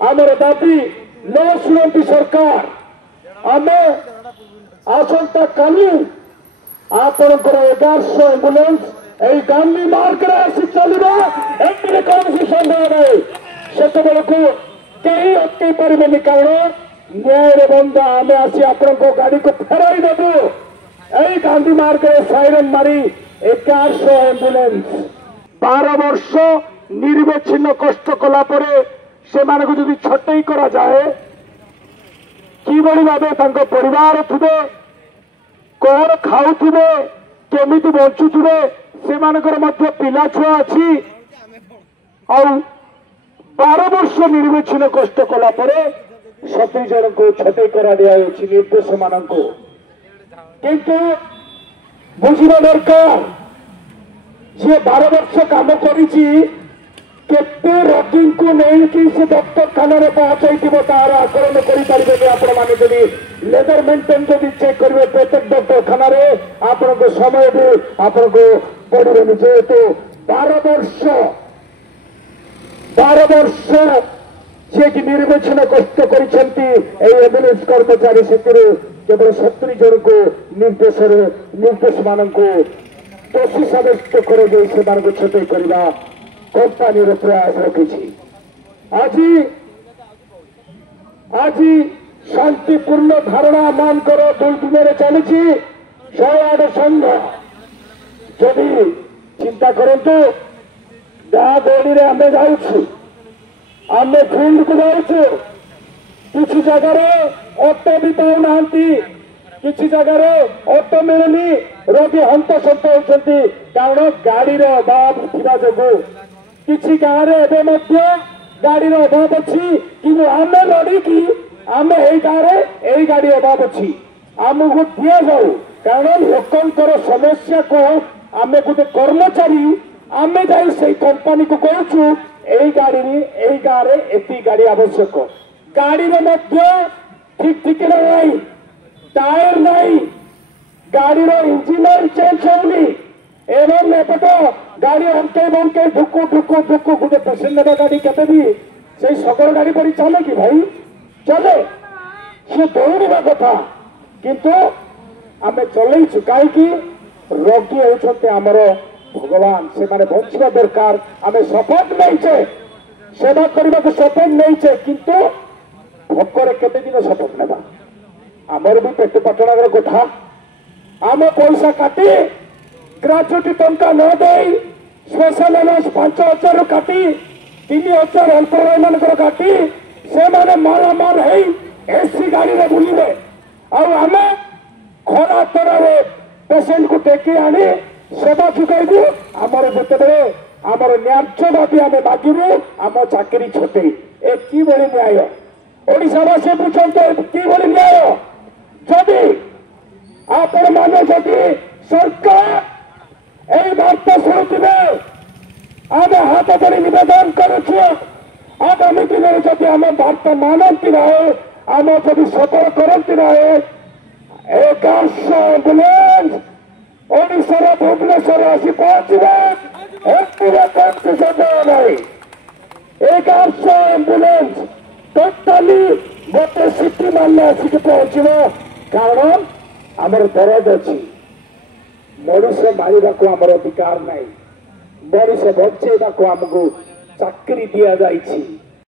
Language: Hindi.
आमर दाबी न शुणती सरकार आम आसंता काली आपणकर 1100 एम्बुलेंस यही गांधी मार्ग आसी चलो एमती कौन संदेह नहीं से को कहीं अटकई पारे कारण न्याय बंद आम आसी आपण गाड़ी को फेराई देबू यही गांधी मार्ग साइरन मारी 1100 एम्बुलेंस 12 वर्ष निर्विच्छिन्न कष्ट कलापर से छटई करा जाए कि भाव परिवार थे कौन खाऊे केमी बंचुवे से पिला छुआ अच्छी 12 वर्ष निर्विच्छिन्न कष्ट कलापर 70 जन को छटई करा दिया निर्देश मान किंतु बुझा दरकार जे 12 वर्ष काम केते रोगी को नहीं कि से डॉक्टरखाना पहुंचाई तार आकलन करेंगे लेदर मेंटेन जब चेक करेंगे प्रत्येक डॉक्टरखाना आपण को समय भी आपण को पड़े जेहेतु 12 वर्ष जे कि निर्विच्छिन्न कष्ट करेंबुलेंस कर्मचारी से केवल 70 जन को निर्देश मान दोषी सब्यस्त कर छटई करवा कंपानी प्रयास रखी आज शांतिपूर्ण धारणा मानकर 2 दिन चली 108 संघ जदि चिंता करूँ गाँ गहली आम जाऊँ आम फील्ड को जाऊँ किसी जगार ऑटो भी पाऊना किसी जगार ऑटो मिलनी रोगी हंतसंत होती कारण गाड़ी अभाव थी जो किसी गाँव में गाड़ी अभाव अच्छी कि आम लड़की आम गाँव गाड़ी अभाव अच्छी आमको दि जाऊ कारण लोकंर समस्या को आम गोटे कर्मचारी आम जा कंपानी को कहूँ यही गाड़ी यही गाँव में एति गाड़ी आवश्यक गाड़ी ठीक ठिकाना नहीं टायर नहीं गाड़ी इंजिन चेंज होनी एवं एपट गाड़ी अंके बंके ढुकु ढुकु ढुकु गोटे पेसेंट गाड़ी के सगड़ गाड़ी पड़ी चले कि भाई चले सी दौड़ा कथा किंतु आम चलु कहीं रोगी होती आमर भगवान से माने बचा दरकार आम शपथ नहीं सेवा करने को शपथ नहीं किंतु भोकर केते दिन शपथ नेबा आमर भी पेट पाटणार कथा आम पैसा काटी ग्राजुटी टंका न दे स्पेशल अलाउंस 5,000 काटी 3,000 एम्प्लॉय मानकर काटी से माने माला माल है एसी गाड़ी में बुलिबे आम खरा तरह पेसेंट को टेकी आनी सेवा चुकाइबू आमर जिते आमर न्याय दाबी आम मागिबू आम चाकरी छटई ए कि न्याय ओडिशावासी पूछते कि न्याय जदि आपण माने जदि सरकार यही वार्ता शुणुवे आम हाथ धरी नवेदन करुछु आगामी दिन में जब आम वार्ता मानती ना आम जब सफल करती ना 1100 एम्बुलेंस ओडिशा भुवनेश्वर आसी पहुंचे संदेह नहीं 1100 एम्बुलेंस टोटाली गोटे सिटी मानने आसिक पहुंचो कारण आमर दरद अच्छी मनुष मारिबा को आमर अधिकार नहीं मनुष बचेबा को आमको चाकरी दि जाइछि